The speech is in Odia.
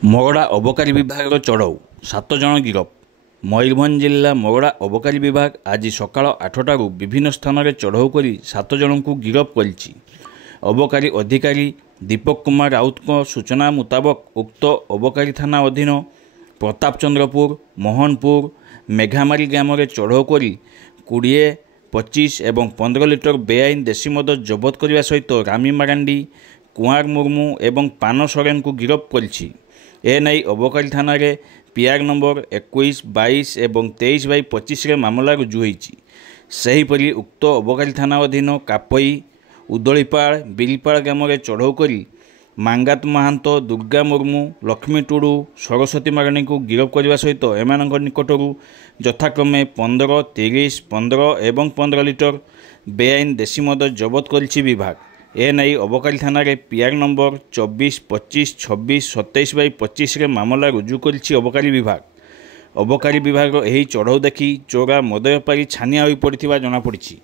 ମଗଡ଼ା ଅବକାରୀ ବିଭାଗର ଚଢ଼ଉ 7 ଜଣ ଗିରଫ। ମୟୂରଭଞ୍ଜ ଜିଲ୍ଲା ମଗଡ଼ା ଅବକାରୀ ବିଭାଗ ଆଜି ସକାଳ 8ଟାରୁ ବିଭିନ୍ନ ସ୍ଥାନରେ ଚଢ଼ଉ କରି 7 ଜଣଙ୍କୁ ଗିରଫ କରିଛି। ଅବକାରୀ ଅଧିକାରୀ ଦୀପକ କୁମାର ରାଉତଙ୍କ ସୂଚନା ମୁତାବକ ଉକ୍ତ ଅବକାରୀ ଥାନା ଅଧୀନ ପ୍ରତାପଚନ୍ଦ୍ରପୁର, ମୋହନପୁର, ମେଘାମାରୀ ଗ୍ରାମରେ ଚଢ଼ଉ କରି 20, 25 ଏବଂ 15 ଲିଟର ବେଆଇନ ଦେଶୀ ମଦ ଜବତ କରିବା ସହିତ ରାମୀ ମାରାଣ୍ଡି, କୁଆଁର ମୁର୍ମୁ ଏବଂ ପାନ ସରେନଙ୍କୁ ଗିରଫ କରିଛି। ଏନେଇ ଅବକାରୀ ଥାନାରେ ପିଆର ନମ୍ବର 21, 22 ଏବଂ 23/25ରେ ମାମଲା ରୁଜୁ ହୋଇଛି। ସେହିପରି ଉକ୍ତ ଅବକାରୀ ଥାନା ଅଧୀନ କାପଇ, ଉଦଳିପାଳ, ବିଲପାଳ ଗ୍ରାମରେ ଚଢ଼ଉ କରି ମାଙ୍ଗାତ ମହାନ୍ତ, ଦୁର୍ଗା ମୁର୍ମୁ, ଲକ୍ଷ୍ମୀ ଟୁଡୁ, ସରସ୍ୱତୀ ମାରାଣ୍ଡିଙ୍କୁ ଗିରଫ କରିବା ସହିତ ଏମାନଙ୍କ ନିକଟରୁ ଯଥାକ୍ରମେ 15, 30, 15 ଏବଂ 15 ଲିଟର ବେଆଇନ ଦେଶୀ ମଦ ଜବତ କରିଛି ବିଭାଗ। ଏନେଇ ଅବକାରୀ ଥାନାରେ ପିଆର ନମ୍ବର 24, 25, 26, 27/25ରେ ମାମଲା ରୁଜୁ କରିଛି ଅବକାରୀ ବିଭାଗ। ଅବକାରୀ ବିଭାଗର ଏହି ଚଢ଼ଉ ଦେଖି ଚୋରା ମଦ ବେପାରୀ ଛାନିଆ ହୋଇପଡ଼ିଥିବା ଜଣାପଡ଼ିଛି।